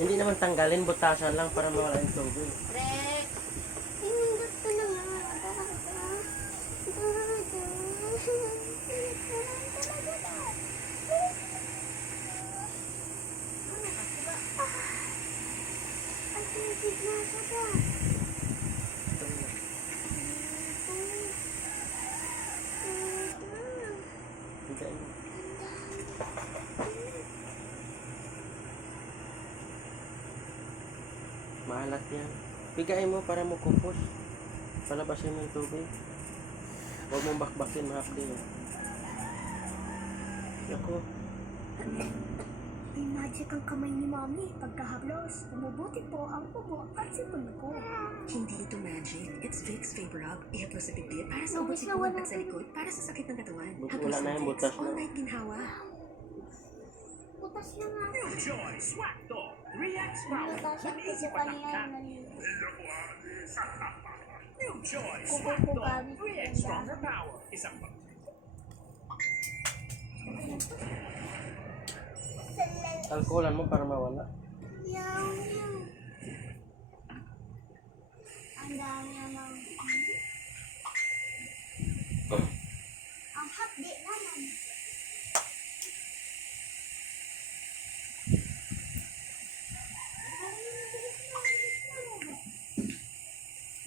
Hindi naman tanggalin, butasan lang para mawala yung tubig. Rex! Pinindot ko na nga. Ang tubig na siya. Bigayin mo. Maalat yan. Bigayin mo para mo kupos. Palabasin mo yung tubig. Huwag mong bakbakin, mahapdi yan. Yako. May magic ang kamay ni Mommy. Pagkahaplos, umubuti po ang ubo at sipon ko. Hindi ito magic. It's Vicks Vapor Rub. Ihaplos sa bibig para sa Nabis na ubo-sipon wala at sa likod para sa sakit ng katawan. Wala na yung butas All na. night ginhawa. Putas na nga. New Joy Swag Dog 3X Power. Natasha, kasi Mag-easy kanina pataktak. New Joy Swag Dog 3X Stronger Power. Isang Alkoholan mo para mawala. Meow, meow. Ang dami naman. Ang hapdi naman.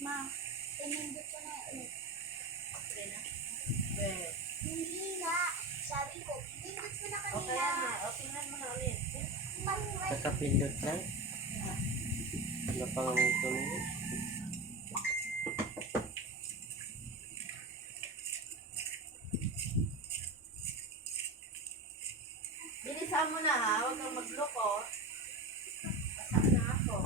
Ma, pinindot ko na ulit. Hindi nga. Sabi ko, pinindot ko na O kaya kanina. na, o tingnan mo na ulit. Nakapindot ka? Ano pang tumingin? Bilisan mo na ha, huwag kang magloko. Basta na ako.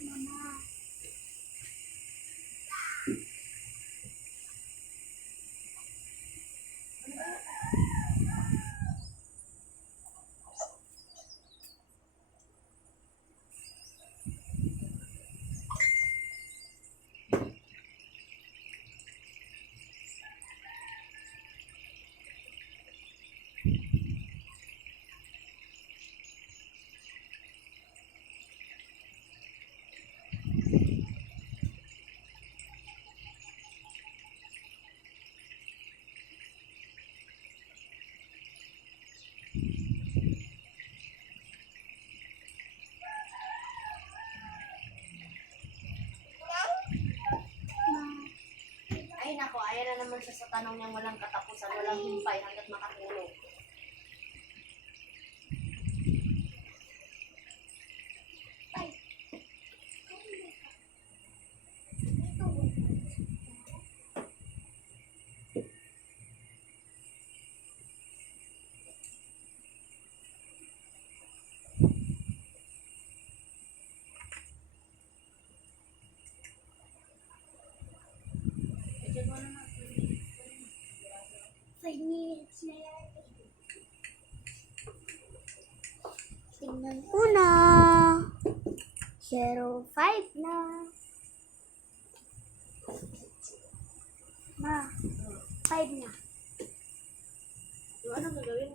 Mama. Ay nako, ayan na naman siya sa tanong niyang walang katapusan, walang himpay hanggat makatulog. Medyo mo naman. 5 minutes na yan. Tingnan ko na. 05 na. Ma, 5 na. Yung ano gagawin